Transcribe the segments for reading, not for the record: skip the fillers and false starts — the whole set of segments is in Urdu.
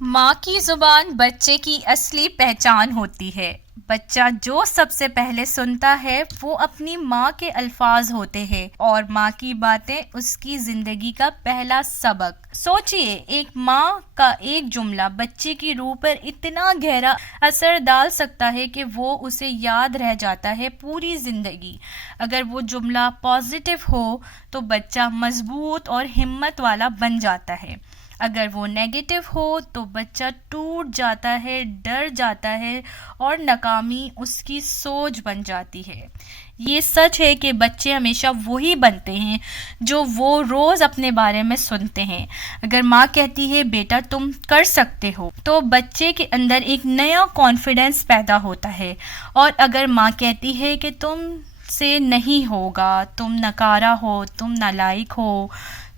ماں کی زبان بچے کی اصلی پہچان ہوتی ہے۔ بچہ جو سب سے پہلے سنتا ہے وہ اپنی ماں کے الفاظ ہوتے ہیں اور ماں کی باتیں اس کی زندگی کا پہلا سبق۔ سوچئے، ایک ماں کا ایک جملہ بچے کی روح پر اتنا گہرا اثر ڈال سکتا ہے کہ وہ اسے یاد رہ جاتا ہے پوری زندگی۔ اگر وہ جملہ پازیٹیو ہو تو بچہ مضبوط اور ہمت والا بن جاتا ہے۔ اگر وہ نیگیٹو ہو تو بچہ ٹوٹ جاتا ہے، ڈر جاتا ہے اور ناکامی اس کی سوچ بن جاتی ہے۔ یہ سچ ہے کہ بچے ہمیشہ وہی بنتے ہیں جو وہ روز اپنے بارے میں سنتے ہیں۔ اگر ماں کہتی ہے بیٹا تم کر سکتے ہو تو بچے کے اندر ایک نیا کانفیڈنس پیدا ہوتا ہے، اور اگر ماں کہتی ہے کہ تم سے نہیں ہوگا، تم ناکارہ ہو، تم نالائق ہو،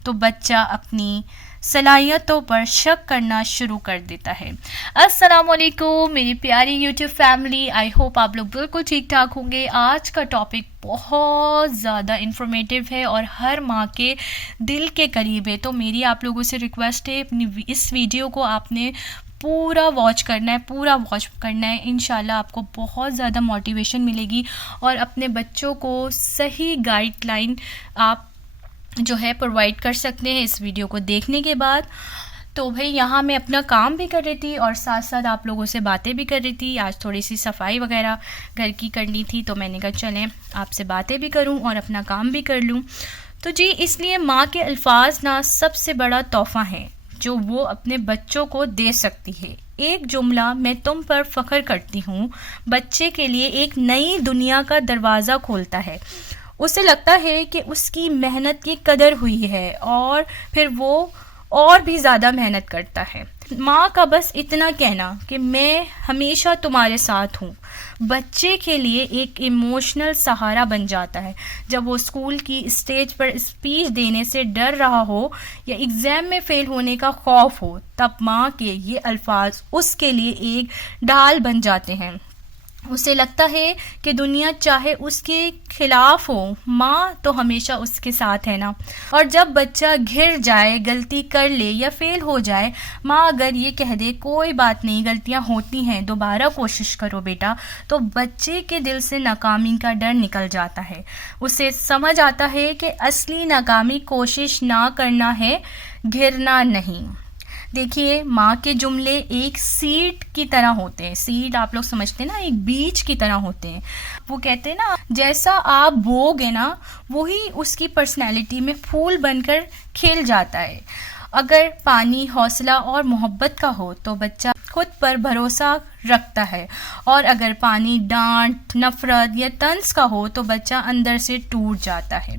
تو بچہ اپنی صلاحیتوں پر شک کرنا شروع کر دیتا ہے۔ السلام علیکم میری پیاری یوٹیوب فیملی، آئی ہوپ آپ لوگ بالکل ٹھیک ٹھاک ہوں گے۔ آج کا ٹاپک بہت زیادہ انفارمیٹیو ہے اور ہر ماں کے دل کے قریب ہے، تو میری آپ لوگوں سے ریکویسٹ ہے اس ویڈیو کو آپ نے پورا واچ کرنا ہے۔ انشاءاللہ آپ کو بہت زیادہ موٹیویشن ملے گی اور اپنے بچوں کو صحیح گائیڈ لائن آپ جو ہے پرووائڈ کر سکتے ہیں اس ویڈیو کو دیکھنے کے بعد۔ تو بھئی یہاں میں اپنا کام بھی کر رہی تھی اور ساتھ ساتھ آپ لوگوں سے باتیں بھی کر رہی تھی۔ آج تھوڑی سی صفائی وغیرہ گھر کی کرنی تھی، تو میں نے کہا چلیں آپ سے باتیں بھی کروں اور اپنا کام بھی کر لوں۔ تو جی، اس لیے ماں کے الفاظ نا سب سے بڑا تحفہ ہے جو وہ اپنے بچوں کو دے سکتی ہے۔ ایک جملہ میں تم پر فخر کرتی ہوں بچے کے لیے ایک نئی دنیا کا دروازہ کھولتا ہے۔ اسے لگتا ہے کہ اس کی محنت کی قدر ہوئی ہے اور پھر وہ اور بھی زیادہ محنت کرتا ہے۔ ماں کا بس اتنا کہنا کہ میں ہمیشہ تمہارے ساتھ ہوں بچے کے لیے ایک ایموشنل سہارا بن جاتا ہے۔ جب وہ اسکول کی اسٹیج پر اسپیچ دینے سے ڈر رہا ہو یا ایگزام میں فیل ہونے کا خوف ہو، تب ماں کے یہ الفاظ اس کے لیے ایک ڈھال بن جاتے ہیں۔ اسے لگتا ہے کہ دنیا چاہے اس کے خلاف ہو، ماں تو ہمیشہ اس کے ساتھ ہے نا۔ اور جب بچہ گر جائے، غلطی کر لے یا فیل ہو جائے، ماں اگر یہ کہہ دے کوئی بات نہیں، غلطیاں ہوتی ہیں، دوبارہ کوشش کرو بیٹا، تو بچے کے دل سے ناکامی کا ڈر نکل جاتا ہے۔ اسے سمجھ آتا ہے کہ اصلی ناکامی کوشش نہ کرنا ہے، گرنا نہیں۔ دیکھیے، ماں کے جملے ایک سیڈ کی طرح ہوتے ہیں۔ سیڈ آپ لوگ سمجھتے ہیں نا، ایک بیج کی طرح ہوتے ہیں۔ وہ کہتے ہیں نا جیسا آپ بوگے نا وہی اس کی پرسنالٹی میں پھول بن کر کھل جاتا ہے۔ اگر پانی حوصلہ اور محبت کا ہو تو بچہ خود پر بھروسہ رکھتا ہے، اور اگر پانی ڈانٹ، نفرت یا طنز کا ہو تو بچہ اندر سے ٹوٹ جاتا ہے۔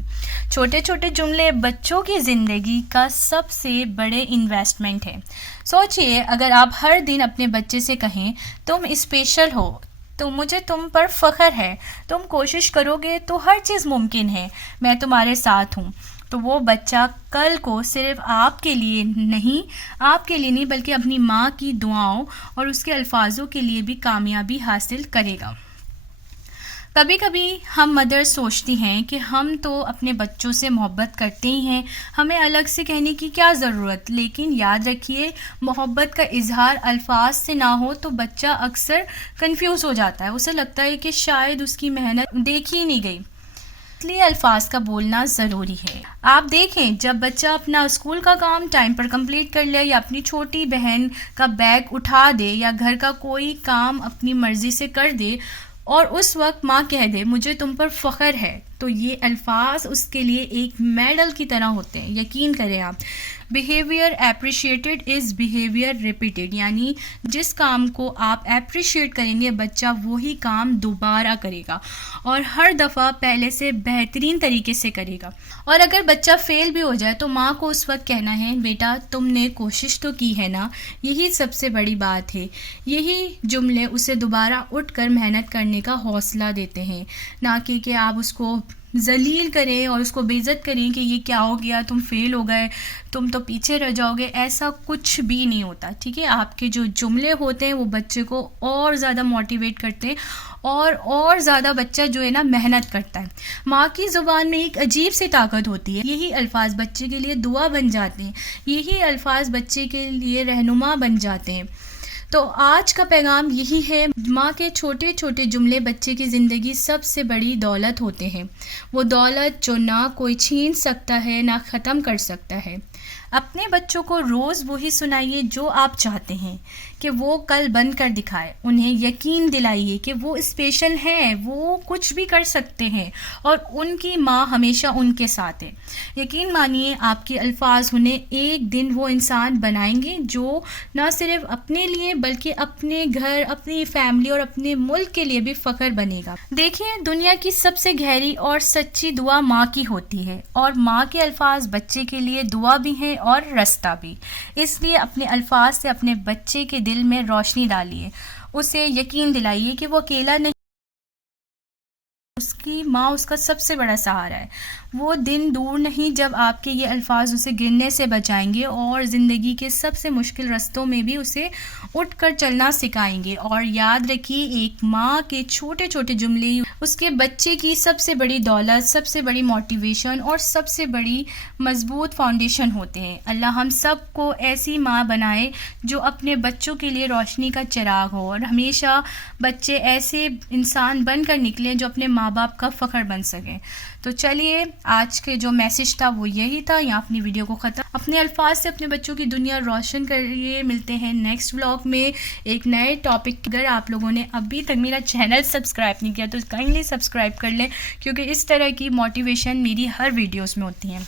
چھوٹے چھوٹے جملے بچوں کی زندگی کا سب سے بڑے انویسٹمنٹ ہیں۔ سوچئے، اگر آپ ہر دن اپنے بچے سے کہیں تم اسپیشل ہو، تو مجھے تم پر فخر ہے، تم کوشش کرو گے تو ہر چیز ممکن ہے، میں تمہارے ساتھ ہوں، تو وہ بچہ کل کو صرف آپ کے لیے نہیں بلکہ اپنی ماں کی دعاؤں اور اس کے الفاظوں کے لیے بھی کامیابی حاصل کرے گا۔ کبھی کبھی ہم مدر سوچتی ہیں کہ ہم تو اپنے بچوں سے محبت کرتے ہی ہیں، ہمیں الگ سے کہنے کی کیا ضرورت، لیکن یاد رکھیے محبت کا اظہار الفاظ سے نہ ہو تو بچہ اکثر کنفیوز ہو جاتا ہے۔ اسے لگتا ہے کہ شاید اس کی محنت دیکھی ہی نہیں گئی، اس لیے الفاظ کا بولنا ضروری ہے۔ آپ دیکھیں، جب بچہ اپنا اسکول کا کام ٹائم پر کمپلیٹ کر لے، یا اپنی چھوٹی بہن کا بیگ اٹھا دے، یا گھر کا کوئی کام اپنی مرضی سے کر دے، اور اس وقت ماں کہہ دے مجھے تم پر فخر ہے، تو یہ الفاظ اس کے لیے ایک میڈل کی طرح ہوتے ہیں۔ یقین کریں آپ، behaviour appreciated is behaviour repeated, یعنی جس کام کو آپ اپریشیٹ کریں گے بچہ وہی کام دوبارہ کرے گا اور ہر دفعہ پہلے سے بہترین طریقے سے کرے گا۔ اور اگر بچہ فیل بھی ہو جائے تو ماں کو اس وقت کہنا ہے بیٹا تم نے کوشش تو کی ہے نا، یہی سب سے بڑی بات ہے۔ یہی جملے اسے دوبارہ اٹھ کر محنت کرنے کا حوصلہ دیتے ہیں، نہ کہ آپ اس کو ذلیل کریں اور اس کو بے عزت کریں کہ یہ کیا ہو گیا، تم فیل ہو گئے، تم تو پیچھے رہ جاؤ گے، ایسا کچھ بھی نہیں ہوتا. ٹھیک ہے، آپ کے جو جملے ہوتے ہیں وہ بچے کو اور زیادہ موٹیویٹ کرتے ہیں اور زیادہ بچہ جو ہے نا محنت کرتا ہے. ماں کی زبان میں ایک عجیب سی طاقت ہوتی ہے. یہی الفاظ بچے کے لیے دعا بن جاتے ہیں، یہی الفاظ بچے کے لیے رہنما بن جاتے ہیں. تو آج کا پیغام یہی ہے، ماں کے چھوٹے چھوٹے جملے بچے کی زندگی سب سے بڑی دولت ہوتے ہیں. وہ دولت جو نہ کوئی چھین سکتا ہے نہ ختم کر سکتا ہے. اپنے بچوں کو روز وہی سنائیے جو آپ چاہتے ہیں کہ وہ کل بن کر دکھائے. انہیں یقین دلائیے کہ وہ اسپیشل ہیں، وہ کچھ بھی کر سکتے ہیں اور ان کی ماں ہمیشہ ان کے ساتھ ہے. یقین مانیے آپ کے الفاظ انہیں ایک دن وہ انسان بنائیں گے جو نہ صرف اپنے لیے بلکہ اپنے گھر، اپنی فیملی اور اپنے ملک کے لیے بھی فخر بنے گا. دیکھیے، دنیا کی سب سے گہری اور سچی دعا ماں کی ہوتی ہے، اور ماں کے الفاظ بچے کے لیے دعا بھی ہیں اور رستہ بھی. اس لیے اپنے الفاظ سے اپنے بچے کے دل میں روشنی ڈالیے. اسے یقین دلائیے کہ وہ اکیلا نہیں، اس کی ماں اس کا سب سے بڑا سہارا ہے. وہ دن دور نہیں جب آپ کے یہ الفاظ اسے گرنے سے بچائیں گے اور زندگی کے سب سے مشکل رستوں میں بھی اسے اٹھ کر چلنا سکھائیں گے. اور یاد رکھیے، ایک ماں کے چھوٹے چھوٹے جملے اس کے بچے کی سب سے بڑی دولت، سب سے بڑی موٹیویشن اور سب سے بڑی مضبوط فاؤنڈیشن ہوتے ہیں. اللہ ہم سب کو ایسی ماں بنائے جو اپنے بچوں کے لیے روشنی کا چراغ ہو، اور ہمیشہ بچے ایسے انسان بن کر نکلیں جو اپنے ماں باپ کا فخر بن سکیں. تو چلیے، آج کے جو میسج تھا وہ یہی تھا. یہاں اپنی ویڈیو کو ختم. اپنے الفاظ سے اپنے بچوں کی دنیا روشن کریے. ملتے ہیں نیکسٹ ولاگ میں ایک نئے ٹاپک. اگر آپ لوگوں نے ابھی تک میرا چینل سبسکرائب نہیں کیا تو کائنڈلی سبسکرائب کر لیں، کیونکہ اس طرح کی موٹیویشن میری ہر ویڈیوز میں ہوتی ہیں.